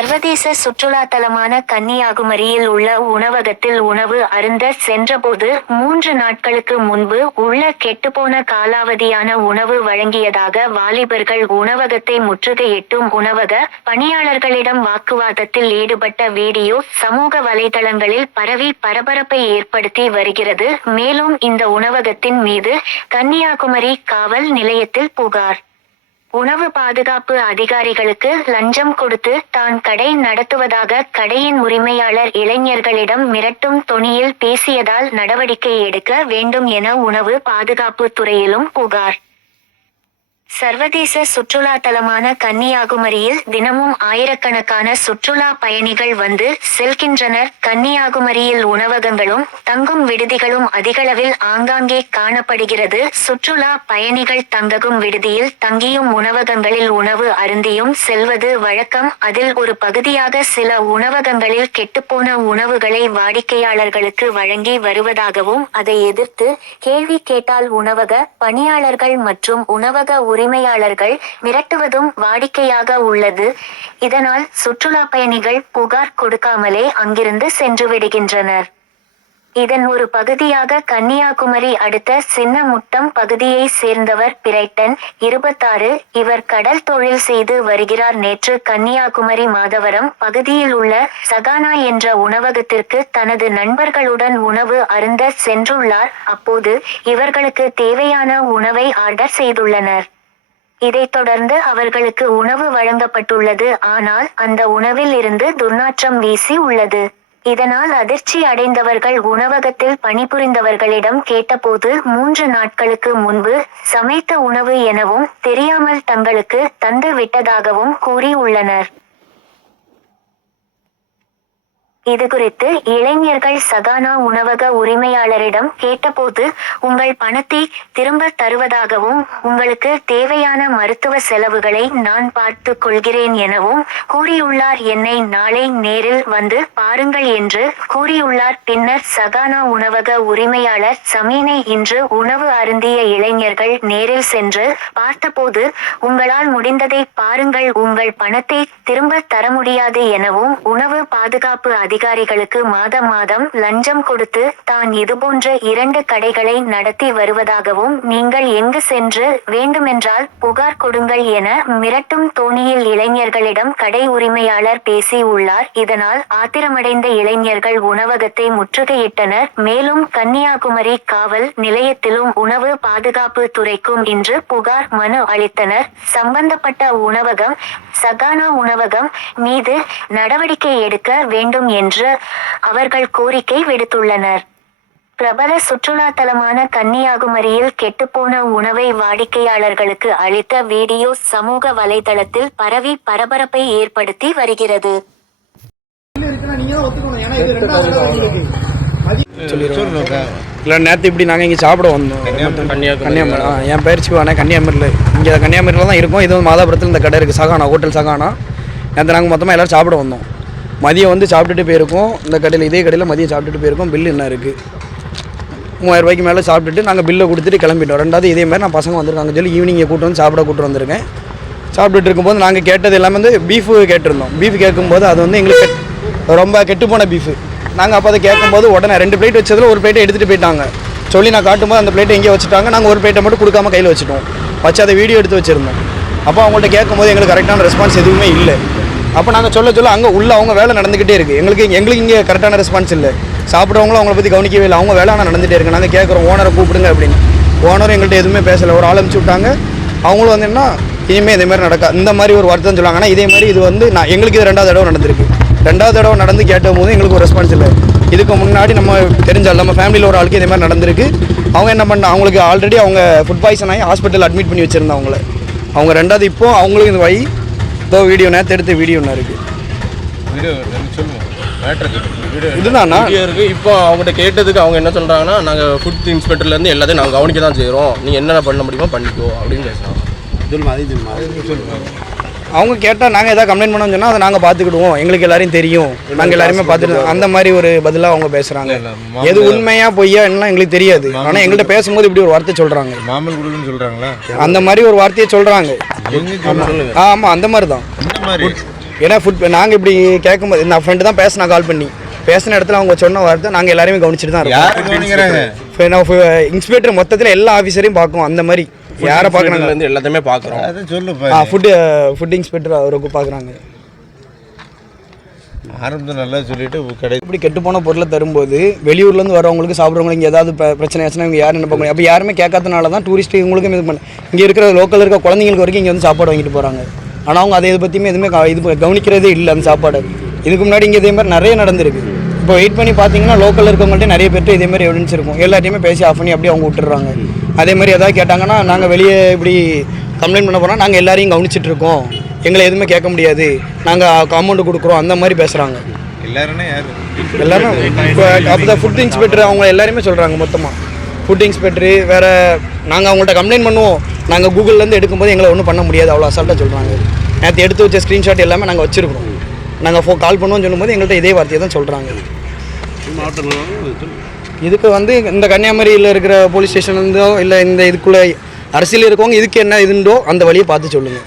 சர்வதேச சுற்றுலா தலமான கன்னியாகுமரியில் உள்ள உணவகத்தில் உணவு அருந்த சென்றபோது மூன்று நாட்களுக்கு முன்பு உள்ள கெட்டுப்போன காலாவதியான உணவு வழங்கியதாக வாலிபர்கள் உணவகத்தை முற்றுகையிட்டும் உணவக பணியாளர்களிடம் வாக்குவாதத்தில் ஈடுபட்ட வீடியோ சமூக வலைதளங்களில் பரவி பரபரப்பை ஏற்படுத்தி வருகிறது. மேலும் இந்த உணவகத்தின் மீது கன்னியாகுமரி காவல் நிலையத்தில் புகார். உணவு பாதுகாப்பு அதிகாரிகளுக்கு லஞ்சம் கொடுத்து தான் கடை நடத்துவதாக கடையின் உரிமையாளர் இளைஞர்களிடம் மிரட்டும் தொனியில் பேசியதால் நடவடிக்கை எடுக்க வேண்டும் என உணவு பாதுகாப்பு துறையிலும் புகார். சர்வதேச சுற்றுலா தலமான கன்னியாகுமரியில் தினமும் ஆயிரக்கணக்கான சுற்றுலா பயணிகள் வந்து செல்கின்றனர். கன்னியாகுமரியில் உணவகங்களும் தங்கும் விடுதிகளும் அதிகளவில் ஆங்காங்கே காணப்படுகிறது. சுற்றுலா பயணிகள் தங்கும் விடுதியில் தங்கியும் உணவகங்களில் உணவு அருந்தியும் செல்வது வழக்கம். அதில் ஒரு பகுதியாக சில உணவகங்களில் கெட்டுப்போன உணவுகளை வாடிக்கையாளர்களுக்கு வழங்கி வருவதாகவும் அதை எதிர்த்து கேள்வி கேட்டால் உணவக பணியாளர்கள் மற்றும் உணவக உரிமையாளர்கள் மிரட்டுவதும் வாடிக்கையாக உள்ளது. இதனால் சுற்றுலா பயணிகள் புகார் கொடுக்காமலே அங்கிருந்து சென்று விடுகின்றனர். இதன் ஒரு பகுதியாக கன்னியாகுமரி அடுத்த சின்னமுட்டம் பகுதியை சேர்ந்தவர் பிரைட்டன் இருபத்தாறு. இவர் கடல் தொழில் செய்து வருகிறார். நேற்று கன்னியாகுமரி மாதவரம் பகுதியில் உள்ள சகானா என்ற உணவகத்திற்கு தனது நண்பர்களுடன் உணவு அருந்த சென்றுள்ளார். அப்போது இவர்களுக்கு தேவையான உணவை ஆர்டர் செய்துள்ளனர். இதைத் தொடர்ந்து அவர்களுக்கு உணவு வழங்கப்பட்டுள்ளது. ஆனால் அந்த உணவில் இருந்து துர்நாற்றம் வீசி உள்ளது. இதனால் அதிர்ச்சி அடைந்தவர்கள் உணவகத்தில் பணிபுரிந்தவர்களிடம் கேட்டபோது மூன்று நாட்களுக்கு முன்பு சமைத்த உணவு எனவும் தெரியாமல் தங்களுக்கு தந்து விட்டதாகவும் கூறியுள்ளனர். இதுகுறித்து இளைஞர்கள் சகானா உணவக உரிமையாளரிடம் கேட்டபோது உங்கள் பணத்தை திரும்ப தருவதாகவும் உங்களுக்கு தேவையான மருத்துவ செலவுகளை நான் பார்த்து கொள்கிறேன் எனவும் கூறியுள்ளார். என்னை நாளை நேரில் வந்து பாருங்கள் என்று கூறியுள்ளார். பின்னர் சகானா உணவக உரிமையாளர் சமீனை இன்று உணவு அருந்திய இளைஞர்கள் நேரில் சென்று பார்த்தபோது உங்களால் முடிந்ததை பாருங்கள் உங்கள் பணத்தை திரும்ப தர முடியாது எனவும் உணவு பாதுகாப்பு அதிக அதிகாரிகளுக்கு மாதம் மாதம் லஞ்சம் கொடுத்து தான் இதுபோன்ற இரண்டு கடைகளை நடத்தி வருவதாகவும் நீங்கள் எங்கு சென்று வேண்டுமென்றால் புகார் கொடுங்கள் என மிரட்டும் தோணியில் இளைஞர்களிடம் கடை உரிமையாளர் பேசி உள்ளார் இதனால் ஆத்திரமடைந்த இளைஞர்கள் உணவகத்தை முற்றுகையிட்டனர். மேலும் கன்னியாகுமரி காவல் நிலையத்திலும் உணவு பாதுகாப்பு துறைக்கும் இன்று புகார் மனு அளித்தனர். சம்பந்தப்பட்ட உணவகம் சகானா உணவகம் மீது நடவடிக்கை எடுக்க வேண்டும் என்று அவர்கள் கோரிக்கை விடுத்துள்ளனர். பிரபல சுற்றுலா தலமான கன்னியாகுமரியில் கெட்டுப்போன உணவை வாடிக்கையாளர்களுக்கு அளித்த வீடியோ சமூக வலைதளத்தில் பரவி பரபரப்பை ஏற்படுத்தி வருகிறது. இல்லை நேற்று இப்படி நாங்கள் இங்கே சாப்பிட வந்தோம். கன்னியாகுமரி. ஆ என் பேர் சிவானே கன்னியாகுமரியில். இங்கே கன்னியாகுமரியில் தான் இருக்கோம். இது வந்து மாதாபுரத்தில் இந்த கடை இருக்குது சகானா ஹோட்டல் சகானா. நேற்று நாங்கள் மொத்தமாக எல்லோரும் சாப்பிட வந்தோம். மதியம் வந்து சாப்பிட்டுட்டு போயிருக்கோம். இந்த கடையில் இதே கடையில் மதியம் சாப்பிட்டுட்டு போயிருக்கோம். பில்லு என்ன இருக்குது மூவாயிரம் ரூபாய்க்கு மேலே சாப்பிட்டுட்டு நாங்கள் பில்லை கொடுத்துட்டு கிளம்பிட்டோம். ரெண்டாவது இதே மாதிரி நான் பசங்க வந்திருக்காங்க சொல்லி ஈவினிங்கை கூட்டு வந்து சாப்பிட கூட்டு வந்திருக்கேன். சாப்பிட்டுட்டு இருக்கும்போது நாங்கள் கேட்டது எல்லாமே வந்து பீஃபு கேட்டிருந்தோம். பீஃப் கேட்கும்போது அது வந்து எங்களுக்கு கெட்- ரொம்ப கெட்டுப்போன பீஃபு நாங்கள் அப்போ அதை கேட்கும்போது உடனே ரெண்டு பிளேட் வச்சதில் ஒரு பிளேட்டை எடுத்துகிட்டு போயிட்டாங்க. சொல்லி நான் காட்டும்போது அந்த பிளேட்டை எங்கேயோ வச்சுட்டாங்க. நாங்கள் ஒரு பிளேட்டை மட்டும் கொடுக்காம கையில் வச்சுட்டோம். வச்சு அதை வீடியோ எடுத்து வச்சுருந்தோம். அப்போ அவங்கள்ட்ட கேட்கும்போது எங்களுக்கு கரெக்டான ரெஸ்பான்ஸ் எதுவுமே இல்லை. அப்போ நாங்கள் சொல்ல சொல்ல அங்கே உள்ள அவங்க வேலை நடந்துக்கிட்டே இருக்குது எங்களுக்கு எங்களுக்கு இங்கே கரெக்டான ரெஸ்பான்ஸ் இல்லை. சாப்பிட்றவங்களும் அவங்கள பற்றி கவனிக்கவே இல்லை. அவங்க வேலை ஆனால் நடந்துகிட்டே இருக்கு. நாங்கள் கேட்குறோம் ஓனரை கூப்பிடுங்க அப்படின்னு. ஓனரும் எங்கள்கிட்ட எதுவுமே பேசலை. ஒரு ஆள் விட்டாங்க. அவங்களும் வந்து என்ன இனிமேல் இதே மாதிரி நடக்கா இந்த மாதிரி ஒரு வருத்தம் சொல்லுவாங்க. ஆனால் இதே மாதிரி இது வந்து நான் எங்களுக்கு இது ரெண்டாவது தடவை நடந்திருக்கு. ரெண்டாவது தடவை நடந்து கேட்ட போது எங்களுக்கு ஒரு ரெஸ்பான்ஸ் இல்லை. இதுக்கு முன்னாடி நம்ம தெரிஞ்சால் நம்ம ஃபேமிலியில் ஒரு ஆளுக்கு இதே மாதிரி நடந்திருக்கு. அவங்க என்ன பண்ண அவங்களுக்கு ஆல்ரெடி அவங்க ஃபுட் பாய்சன் ஆகி ஹாஸ்பிட்டல் அட்மிட் பண்ணி வச்சுருந்தாங்க அவங்கள. அவங்க ரெண்டாவது இப்போ அவங்களுக்கு இந்த வழி இதோ வீடியோ நேற்று எடுத்த வீடியோ ஒன்று இருக்குது வீடியோ இதுதானா? இருக்கு. இப்போ அவங்ககிட்ட கேட்டதுக்கு அவங்க என்ன சொல்றாங்கன்னா நாங்க ஃபுட் இன்ஸ்பெக்டர்ல இருந்து எல்லாத்தையும் நாங்க கவனிக்க தான் செய்றோம். நீங்க என்னென்ன பண்ண முடியுமோ பண்ணிக்கோ அப்படின்னு பேசுறாங்க. அவங்க கேட்டால் நாங்கள் எதாவது கம்ப்ளைண்ட் பண்ணோம்னு சொன்னால் அதை நாங்கள் பார்த்துக்கிடுவோம். எங்களுக்கு எல்லாரையும் தெரியும். நாங்கள் எல்லாருமே பார்த்துட்டு அந்த மாதிரி ஒரு பதிலாக அவங்க பேசுகிறாங்க எது உண்மையா பொய்யா என்ன எங்களுக்கு தெரியாது. ஆனால் எங்கள்கிட்ட பேசும்போது இப்படி ஒரு வார்த்தை சொல்கிறாங்க மாமன் குடுன்னு சொல்றாங்களா? அந்த மாதிரி ஒரு வார்த்தையை சொல்கிறாங்க ஆமாம் அந்த மாதிரி. தான் ஏன்னா ஃபுட் நாங்கள் இப்படி கேட்கும்போது நான் ஃப்ரெண்டு தான் பேசினா கால் பண்ணி. பேசின இடத்துல அவங்க சொன்ன வார்த்தை நாங்கள் எல்லாரையுமே கவனிச்சுட்டு தான் இருக்கோம் இன்ஸ்பெக்டர் மொத்தத்தில் எல்லா ஆஃபீஸரையும் பார்க்கும் அந்த மாதிரி. யாரை பார்க்குறாங்க? இருந்து எல்லாத்தையுமே பார்க்குறோம். அதை சொல்லு ஃபுட்டு ஃபுட் இன்ஸ்பெக்டர் அவருக்கு பார்க்குறாங்க. ஆரம்பத்தில் நல்லா சொல்லிட்டு கடை இப்படி கெட்டு போன பொருளை தரும்போது வெளியூர்லேருந்து வரவங்களுக்கு சாப்பிட்றவங்களுக்கு இங்கே ஏதாவது பிர- பிரச்சனை ஆச்சுன்னா இவங்க யாரும் என்ன பண்ண முடியும் அப்போ யாருமே கேட்காதனால தான் டூரிஸ்ட் இவங்களுக்கும் இது பண்ண இங்கே இருக்கிற லோக்கலில் இருக்க குழந்தைங்களுக்கு வரைக்கும் இங்கே வந்து சாப்பாடு வாங்கிட்டு போகிறாங்க ஆனால் அவங்க அதை இதை பற்றியுமே எதுவுமே இது கவனிக்கிறதே இல்லை அந்த சாப்பாடு. இதுக்கு முன்னாடி இங்கே இதே மாதிரி நிறைய நடந்திருக்கு. இப்போ வெயிட் பண்ணி பார்த்தீங்கன்னா லோக்கலில் இருக்கவங்கள்ட்ட நிறைய பேர்ட்ட இதே மாதிரி எவிடன்ஸ் இருக்கும். எல்லாத்தையுமே பேசி ஆஃப் பண்ணி அப்படியே அவங்க விட்டுறாங்க அதே மாதிரி ஏதாவது கேட்டாங்கன்னா நாங்கள் வெளியே இப்படி கம்ப்ளைண்ட் பண்ண போனால் நாங்கள் எல்லாரையும் கவனிச்சிட்டு இருக்கோம் எங்களை எதுவுமே கேட்க முடியாது. நாங்கள் அமௌண்ட் கொடுக்குறோம். அந்த மாதிரி பேசுகிறாங்க எல்லாருமே யாரு? எல்லாரும் இப்போ அப்போ ஃபுட் இன்ஸ்பெக்டர் அவங்க எல்லாருமே சொல்கிறாங்க மொத்தமாக ஃபுட் இன்ஸ்பெக்டரு வேறு நாங்கள் அவங்கள்ட்ட கம்ப்ளைண்ட் பண்ணுவோம். நாங்கள் கூகுள்லேருந்து எடுக்கும்போது எங்களை ஒன்றும் பண்ண முடியாது. அவ்வளோ அசால்ட்டாக சொல்கிறாங்க நேற்று எடுத்து வச்ச ஸ்க்ரீன்ஷாட் எல்லாமே நாங்கள் வச்சுருக்கோம் நாங்கள் ஃபோ கால் பண்ணுவோம்னு சொல்லும்போது எங்கள்கிட்ட இதே வார்த்தையை தான் சொல்கிறாங்க இதுக்கு வந்து இந்த கன்னியாகுமரியில் இருக்கிற போலீஸ் ஸ்டேஷன் இருந்தோ இல்லை இந்த இதுக்குள்ளே அரசியல் இருக்கவங்க இதுக்கு என்ன இதுண்டோ அந்த வழியை பார்த்து சொல்லுங்கள்